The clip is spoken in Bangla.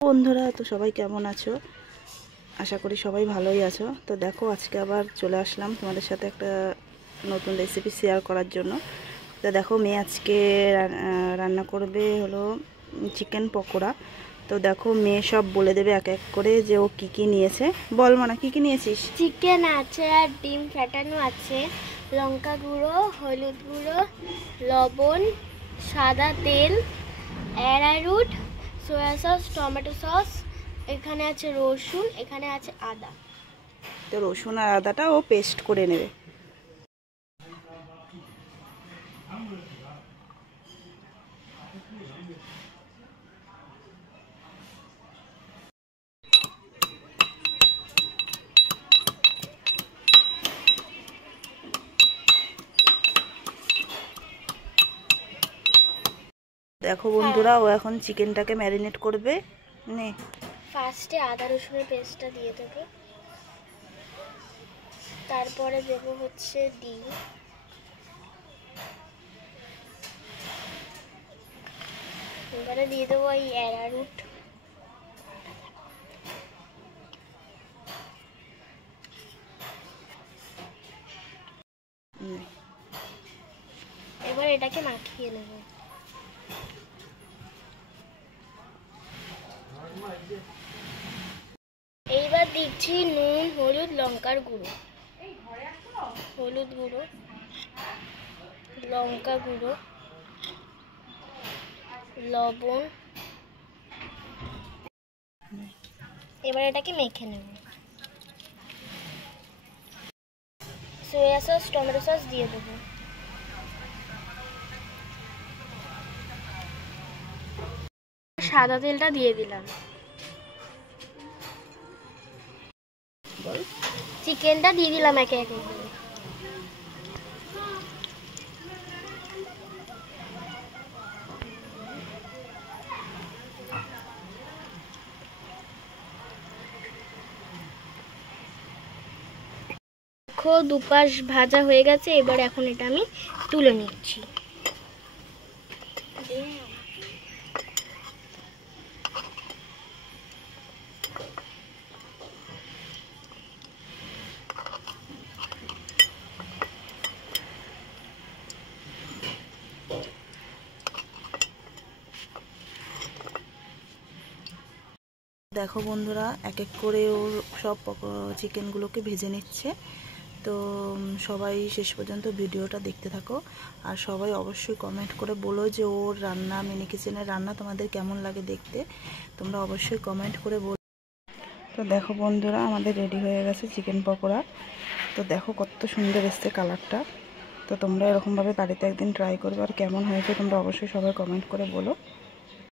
বন্ধুরা, তো সবাই কেমন আছো? আশা করি সবাই ভালোই আছো। তো দেখো, আজকে আবার চলে আসলাম তোমাদের সাথে একটা নতুন রেসিপি শেয়ার করার জন্য। তো দেখো, মেয়ে আজকে রান্না করবে হলো চিকেন পকোড়া। তো দেখো, মেয়ে সব বলে দেবে এক এক করে যে ও কি কি নিয়েছে। বল মানা, কি কি নিয়েছিস? চিকেন আছে, আর ডিম ফ্যাটানো আছে, লঙ্কা গুঁড়ো, হলুদ গুঁড়ো, লবণ, সাদা তেল, arrowroot, soya sauce, tomato sauce, এখানে আছে রসুন, এখানে আছে আদা। তো রসুন আর আদাটা ও পেস্ট করে নেবে। দেখো বন্ধুরা, ও এখন চিকেনটাকে ম্যারিনেট করবে। নে, ফার্স্টে আদা রসুনের পেস্টটা দিয়ে দেবো, তারপরে দেবো হচ্ছে ডিম, এবারে দিয়ে দেবো এই অ্যারারুট, এবার এটাকে মাখিয়ে নেব। এইবার দিচ্ছি নুন, হলুদ, লঙ্কার গুঁড়ো, হলুদ গুঁড়ো, লঙ্কা গুঁড়ো, লবণ। এবার এটাকে মেখে নেব। সয়া সস, টমেটো সস দিয়ে দেবো। সাদা তেলটা দিয়ে দিলাম। চিকেনটা দিয়ে দিলাম একে একে করে। দেখো, দুপাশ ভাজা হয়ে গেছে। এবার এখন এটা আমি তুলে নিচ্ছি। দেখো বন্ধুরা, এক এক করে ওর সব চিকেনগুলোকে ভেজে নিচ্ছে। তো সবাই শেষ পর্যন্ত ভিডিওটা দেখতে থাকো। আর সবাই অবশ্যই কমেন্ট করে বলো যে ওর রান্না, মিনি কিচেনের রান্না তোমাদের কেমন লাগে দেখতে। তোমরা অবশ্যই কমেন্ট করে বলো। তো দেখো বন্ধুরা, আমাদের রেডি হয়ে গেছে চিকেন পকোড়া। তো দেখো কত সুন্দর এসছে কালারটা। তো তোমরা এরকমভাবে বাড়িতে একদিন ট্রাই করবে, আর কেমন হয়েছে তোমরা অবশ্যই সবাই কমেন্ট করে বলো।